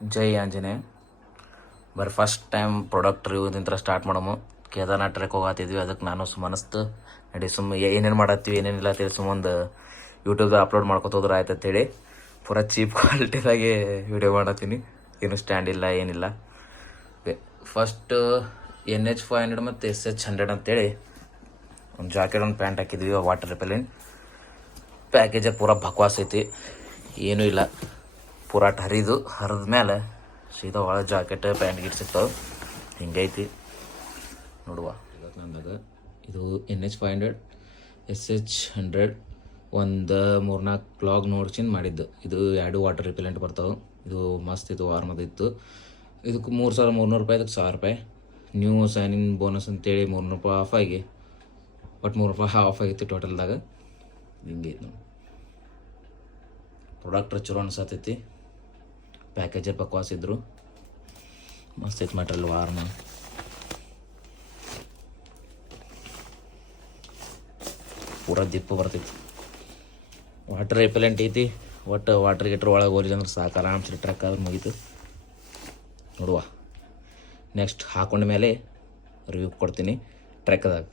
ಜೈ ಆಂಜನೇಯ. ಬರೀ first time product ರಿವ್ಯೂದಿಂತ start ಮಾಡಮು. Kedarnath trek ಹೋಗತ್ತಿದ್ವಿ, ಅದಕ್ಕೆ ನಾನು ಸುಮ್ಮನಿಸ್ತು ನಡಿ ಏನೇನು ಮಾಡತ್ತೀವಿ ಏನೇನಿಲ್ಲ ಅಂತೇಳಿ ಸುಮ್ಮೊಂದು ಯೂಟ್ಯೂಬ್ದಾಗ ಅಪ್ಲೋಡ್ ಮಾಡ್ಕೊತ ಹೋದ್ರೆ ಆಯ್ತು ಅಂತೇಳಿ ಪೂರಾ ಚೀಪ್ ಕ್ವಾಲಿಟಿದಾಗೆ ವಿಡಿಯೋ ಮಾಡತ್ತೀನಿ. ಏನು ಸ್ಟ್ಯಾಂಡ್ ಇಲ್ಲ ಏನಿಲ್ಲ. ಫಸ್ಟ್ NH500 ಮತ್ತು SH100 ಅಂತೇಳಿ ಒಂದು ಜಾಕೆಟ್ ಒಂದು ಪ್ಯಾಂಟ್ ಹಾಕಿದ್ವಿ, ವಾಟರ್ ರಿಪೆಲೆಂಟ್. ಪ್ಯಾಕೇಜ ಪೂರಾ ಬಕ್ವಾಸ್ ಐತಿ, ಏನೂ ಇಲ್ಲ. ಪೂರಾ ಹರಿದ ಮೇಲೆ ಸೀದಾ ಒಳಗೆ ಜಾಕೆಟ್ ಪ್ಯಾಂಟ್ ಗಿಟ್ ಸಿಗ್ತಾವೆ. ಹಿಂಗೈತಿ ನೋಡುವ. ಇವತ್ತು ನಂದಾಗ ಇದು NH500 SH100 ಒಂದು 3-4 ಕ್ಲಾಗ್ ನೋಡ್ಸಿಂದ ಮಾಡಿದ್ದು. ಇದು 2 ವಾಟರ್ ರಿಪೆಲೆಂಟ್ ಬರ್ತಾವೆ. ಇದು ಮಸ್ತ್ ಇತ್ತು, ವಾರ್ಮದಿತ್ತು. ಇದಕ್ಕೆ 3,300 ರೂಪಾಯಿ, ಇದಕ್ಕೆ 1,000 ರೂಪಾಯಿ. ನ್ಯೂ ಸೈನಿಂಗ್ ಬೋನಸ್ ಅಂತೇಳಿ 300 ರೂಪಾಯಿ ಆಫ್ ಆಗಿ ಒಟ್ಟು 300 ರೂಪಾಯಿ ಆಫ್ ಆಗಿತ್ತು ಟೋಟಲ್ದಾಗ. ಹಿಂಗೈತಿ ನಾವು. ಪ್ರಾಡಕ್ಟ್ ಚಲೋ ಅನ್ಸತೈತಿ, ಪ್ಯಾಕೇಜರ್ ಬಕ್ವಾಸ್ ಇದ್ರು, ಮಸ್ತ್ ಐತಿ ಮೆಟ್ರಿಯಲ್ ವಾರ್ಮ. ಪೂರಾ ದಿಪ್ಪ ಬರ್ತೈತಿ. ವಾಟರ್ ರಿಪೆಲೆಂಟ್ ಐತಿ. ಒಟ್ಟು ವಾಟರ್ ಗೀಟ್ರ್ ಒಳಗೆ ಹೋಗಿ ಅಂದ್ರೆ ಸಾಕು, ಆರಾಮ್ಸರಿ ಟ್ರಕ್ ಆದ್ರೆ ಮುಗೀತು. ನೋಡುವ ನೆಕ್ಸ್ಟ್ ಹಾಕೊಂಡ ಮೇಲೆ ರಿವ್ಯೂ ಕೊಡ್ತೀನಿ ಟ್ರೆಕ್ದಾಗ.